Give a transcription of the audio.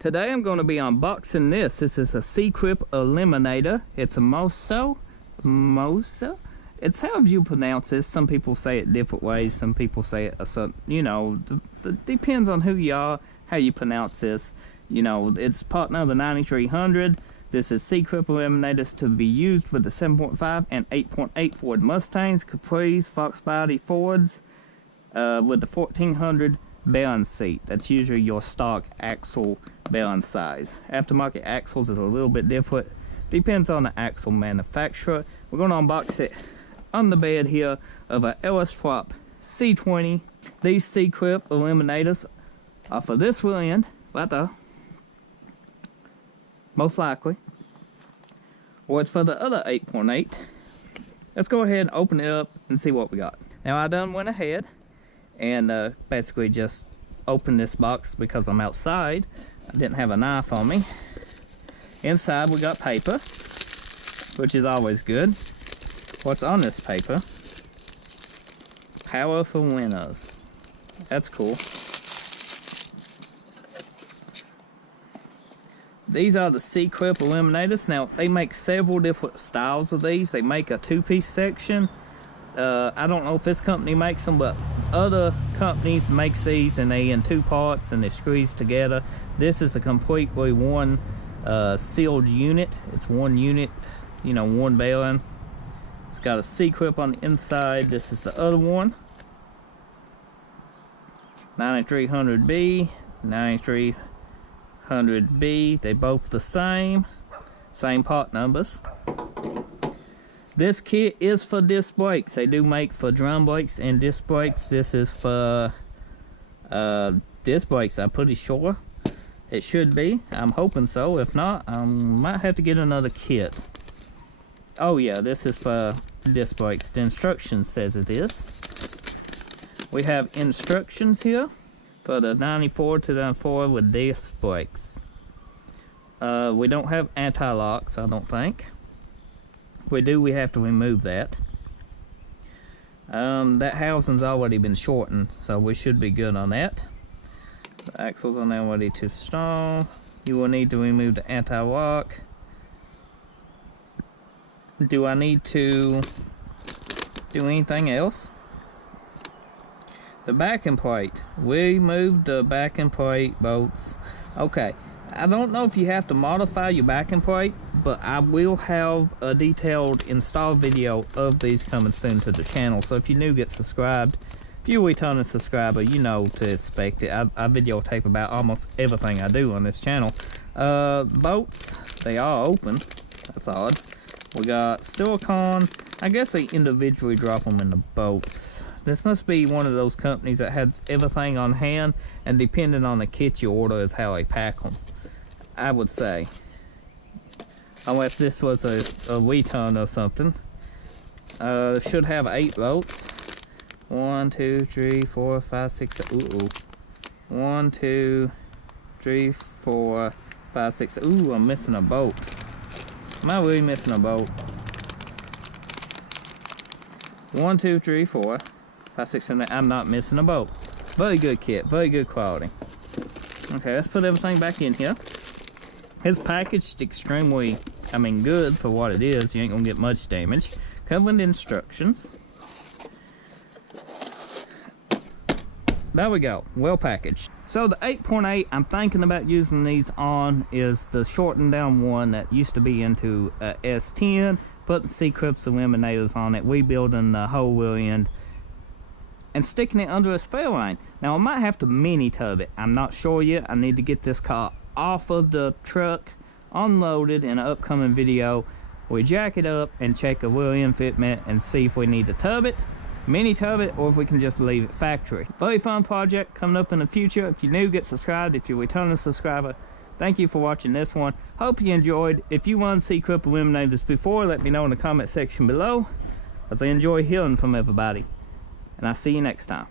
Today I'm going to be unboxing this. This is a C-clip eliminator. It's a Moser. It's however you pronounce this. Some people say it different ways. Some people say it, you know, depends on who you are, how you pronounce this. You know, it's part number 9300. This is C-clip eliminators to be used with the 7.5 and 8.8 Ford Mustangs, Capris, Fox Body Fords, with the 1400 bearing seat. That's usually your stock axle bearing size. Aftermarket axles is a little bit different. Depends on the axle manufacturer. We're going to unbox it on the bed here of a LS Flop C20. These C-clip eliminators are for this rear end, right there. Most likely. Or it's for the other 8.8. Let's go ahead and open it up and see what we got. Now I done went ahead and basically just opened this box because I'm outside. I didn't have a knife on me. Inside we got paper, which is always good. What's on this paper? Power for winners. That's cool. These are the C-clip eliminators. Now, they make several different styles of these. They make a two-piece section. I don't know if this company makes them, but other companies makes these and they in two parts and they squeeze together. This is a completely one sealed unit. It's one unit, you know, one bearing. It's got a C-clip on the inside. This is the other one. 9300B, 9300B. They both the same part numbers. This kit is for disc brakes. They do make for drum brakes and disc brakes. This is for disc brakes, I'm pretty sure. It should be. I'm hoping so. If not, I might have to get another kit. Oh yeah, this is for disc brakes. The instructions says it is. We have instructions here for the 94 to 94 with disc brakes. We don't have anti-locks, I don't think. If we do, we have to remove that. That housing's already been shortened, so we should be good on that. The axles are now ready to install. You will need to remove the anti-lock. Do I need to do anything else? The backing plate. We moved the backing plate bolts. Okay. I don't know if you have to modify your backing plate, but I will have a detailed install video of these coming soon to the channel. So if you're new, get subscribed. If you're a returning subscriber, you know to expect it. I videotape about almost everything I do on this channel. Bolts, they are open. That's odd. We got silicone. I guess they individually drop them in the bolts. This must be one of those companies that has everything on hand, and depending on the kit you order is how they pack them, I would say. Unless this was a return or something. Should have 8 bolts. 1, 2, 3, 4, 5, 6. 1, 2, 3, 4, 5, 6. Ooh, I'm missing a bolt. Am I really missing a bolt? 1, 2, 3, 4, 5, 6, 7, 8. I'm not missing a bolt. Very good kit. Very good quality. Okay, let's put everything back in here. It's packaged extremely, I mean, good for what it is. You ain't gonna get much damage. Covered with instructions. There we go. Well packaged. So the 8.8 I'm thinking about using these on is the shortened down one that used to be into S10. Putting C-clips eliminators on it, rebuilding the whole rear end, and sticking it under its Fairlane. Now I might have to mini tub it. I'm not sure yet. I need to get this car off of the truck, unloaded in an upcoming video. We jack it up and check a rear end fitment and see if we need to tub it, mini tub it, or if we can just leave it factory. Very fun project coming up in the future. If you're new, get subscribed. If you're a returning subscriber, thank you for watching this one. Hope you enjoyed. If you run C-clip eliminators before, let me know in the comment section below, as I enjoy hearing from everybody. And I'll see you next time.